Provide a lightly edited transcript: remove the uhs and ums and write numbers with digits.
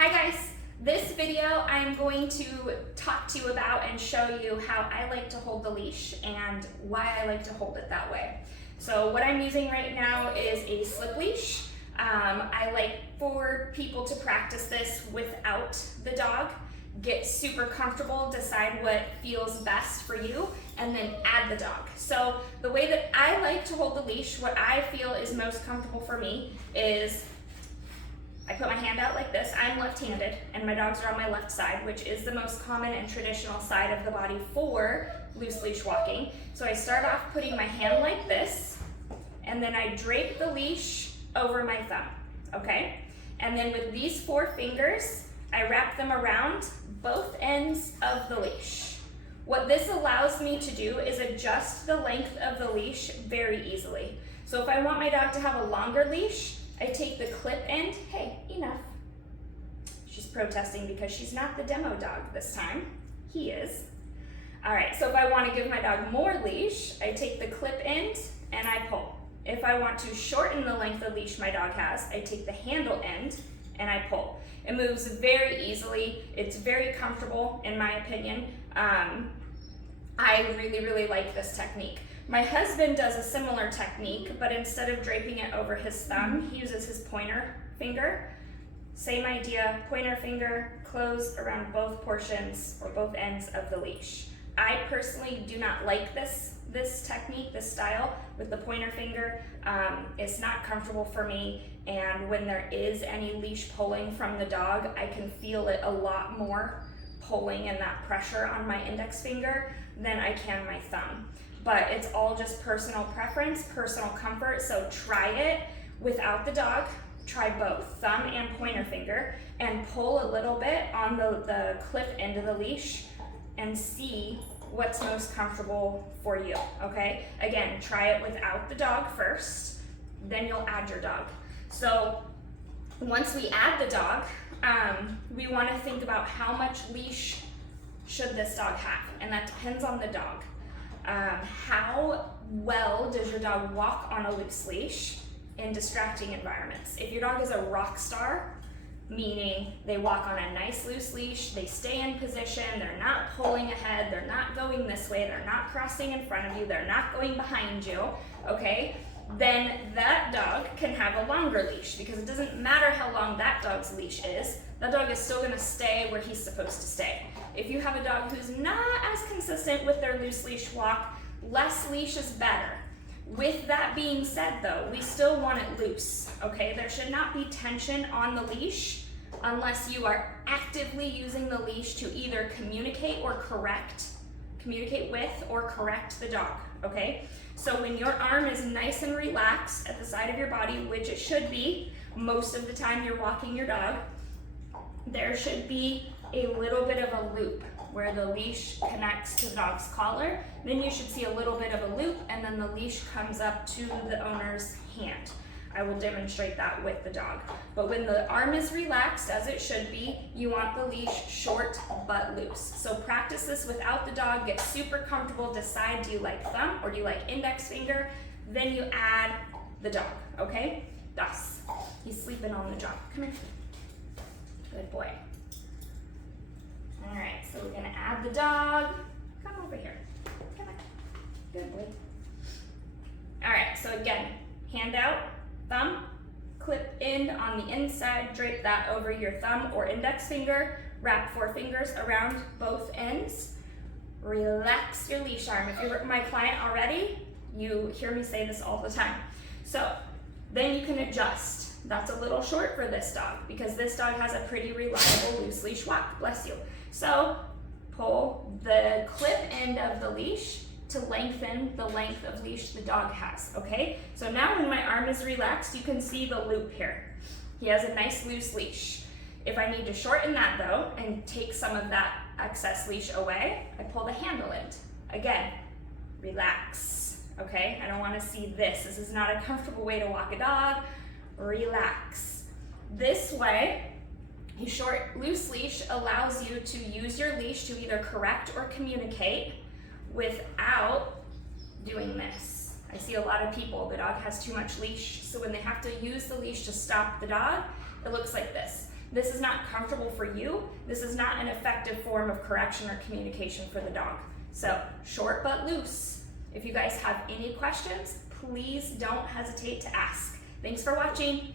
Hi guys, this video I'm going to talk to you about and show you how I like to hold the leash and why I like to hold it that way. So what I'm using right now is a slip leash. I like for people to practice this without the dog. Get super comfortable, decide what feels best for you, and then add the dog. So the way that I like to hold the leash, what I feel is most comfortable for me is I put my hand out like this. I'm left-handed and my dogs are on my left side, which is the most common and traditional side of the body for loose leash walking. So I start off putting my hand like this, and then I drape the leash over my thumb, okay? And then with these 4 fingers, I wrap them around both ends of the leash. What this allows me to do is adjust the length of the leash very easily. So if I want my dog to have a longer leash, I take the clip end, hey, enough. She's protesting because she's not the demo dog this time. He is. All right, so if I want to give my dog more leash, I take the clip end and I pull. If I want to shorten the length of leash my dog has, I take the handle end and I pull. It moves very easily. It's very comfortable in my opinion. I really like this technique. My husband does a similar technique, but instead of draping it over his thumb, he uses his pointer finger. Same idea, pointer finger, close around both portions or both ends of the leash. I personally do not like this technique, this style with the pointer finger. It's not comfortable for me, and when there is any leash pulling from the dog, I can feel it a lot more pulling and that pressure on my index finger than I can my thumb. But it's all just personal preference, personal comfort, so try it without the dog. Try both, thumb and pointer finger, and pull a little bit on the clip end of the leash and see what's most comfortable for you, okay? Again, try it without the dog first, then you'll add your dog. So once we add the dog, we want to think about how much leash should this dog have, and that depends on the dog. How well does your dog walk on a loose leash in distracting environments? If your dog is a rock star, meaning they walk on a nice loose leash, they stay in position, they're not pulling ahead, they're not going this way, they're not crossing in front of you, they're not going behind you, okay? Then that dog can have a longer leash, because it doesn't matter how long that dog's leash is, that dog is still gonna stay where he's supposed to stay. If you have a dog who's not as consistent with their loose leash walk, less leash is better. With that being said though, we still want it loose, okay? There should not be tension on the leash unless you are actively using the leash to either communicate with or correct the dog, okay? So when your arm is nice and relaxed at the side of your body, which it should be most of the time you're walking your dog, there should be a little bit of a loop where the leash connects to the dog's collar. Then you should see a little bit of a loop, and then the leash comes up to the owner's hand. I will demonstrate that with the dog. But when the arm is relaxed, as it should be, you want the leash short but loose. So practice this without the dog, get super comfortable, decide, do you like thumb or do you like index finger? Then you add the dog, okay? Thus, he's sleeping on the job. Come here. Good boy. All right, so we're gonna add the dog. Come over here. Come on. Good boy. All right, so again, hand out, thumb, clip end on the inside, drape that over your thumb or index finger, wrap 4 fingers around both ends, relax your leash arm. If you're my client already, you hear me say this all the time. So then you can adjust. That's a little short for this dog because this dog has a pretty reliable loose leash walk, bless you. So pull the clip end of the leash to lengthen the length of leash the dog has, okay? So now when my arm is relaxed, you can see the loop here. He has a nice loose leash. If I need to shorten that though and take some of that excess leash away, I pull the handle end. Again, relax, okay? I don't wanna see this. This is not a comfortable way to walk a dog. Relax. This way, a short loose leash allows you to use your leash to either correct or communicate without doing this. I see a lot of people, the dog has too much leash, so when they have to use the leash to stop the dog, it looks like this. this is not comfortable for you, this is not an effective form of correction or communication for the dog. So short but loose. If you guys have any questions, please don't hesitate to ask. Thanks for watching.